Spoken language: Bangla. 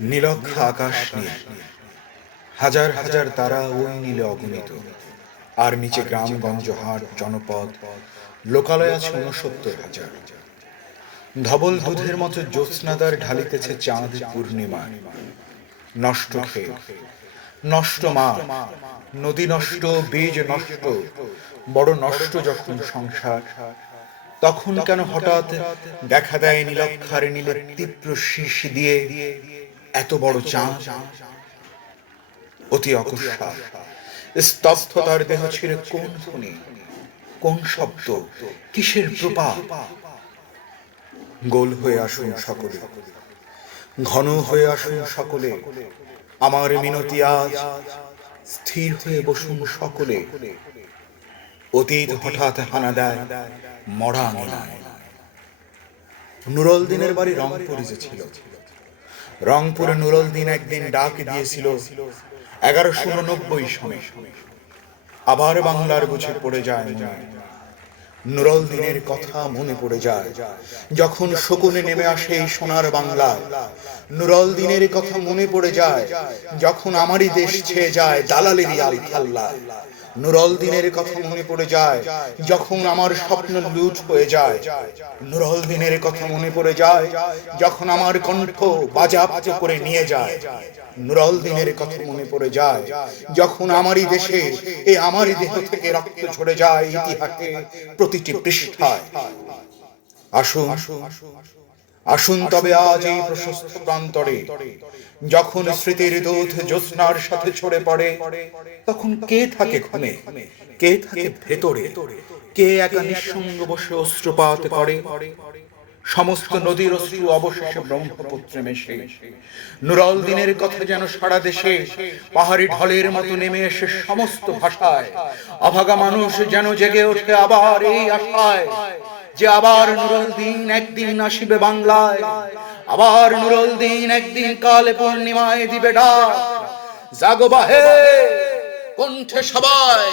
নীলক্ষ আকাশ নীল হাজার হাজার তারা ওই নীলে অগণিত। আর নিচে গ্রামগঞ্জ হাট, জনপদ, লোকালয় আছে উনসত্তর হাজার। ধবল দুধের মতো জ্যোৎস্নাদার ঢালিতেছে চাঁদ পূর্ণিমা। নষ্ট নষ্ট মা। নদী নষ্ট, বীজ নষ্ট, বড় নষ্ট যখন সংসার, তখন কেন হঠাৎ দেখা দেয় নীলক্ষার নীলের তীব্র শীষ দিয়ে? এত বড় চাঁদ। অতি অকস্মাৎ। স্তব্ধতার দেহ ছিঁড়ে কোন ধ্বনি? কোন শব্দ? কিসের প্রপাত গোল হয়ে আসুন সকলে। ঘন হয়ে আসুন সকলে। আমার মিনতি আজ স্থির হয়ে বসুন সকলে। অতীত হঠাৎ হানা দেয় মরা আঙিনায় নুরল দিনের বাড়ি রংপুরে যে ছিল রংপুরে নুরল দিন একদিন ডাক দিয়েছিল, এগারোশো উননব্বই সনে আবার বাংলার বুঝে পড়ে যায়। নুরল দিনের কথা মনে পড়ে যায়। যখন শকুনে নেমে আসে এই সোনার বাংলা, নুরল দিনের কথা মনে পড়ে যায়। যখন আমারই দেশ ছেয়ে যায় দালালেরই আল খাল্লায় নুরল দিনের কথা মনে পড়ে যায়, যখন আমার স্বপ্ন লুট হয়ে যায়। নুরল দিনের কথা মনে পড়ে যায়, যখন আমার কণ্ঠ বাজাপ্ত করে নিয়ে যায়। নুরল দিনের কথা মনে পড়ে যায়, যখন আমারই দেশে এই আমারই দেহ থেকে রক্ত ঝরে যায় ইতিহাসে প্রতিটি পৃষ্ঠায়। আসুন আসুন তবে আজ এই প্রশস্ত প্রান্তরে। যখন স্মৃতির দুধ জ্যোৎস্নার সাথে ছড়ে পড়ে তখন কে থাকে ঘুমে? কে থাকে ভেতরে? কে একা নিঃসঙ্গ বসে অস্ত্রপাত করে? সমস্ত নদীর অশ্রু অবশেষে ব্রহ্মপুত্রে মেশে। নুরল দিনের কথা যেন সারা দেশে পাহাড়ি ঢলের মতো নেমে এসে সমস্ত ভাষায় অভাগা মানুষ যেন জেগে ওঠে আবার এই আশায়। যে আবার নুরুল দিন একদিন আসিবে বাংলায়, আবার নুরুল দিন একদিন কালে পূর্ণিমায় দিবে ডা জাগো বাহে, কণ্ঠে সবাই।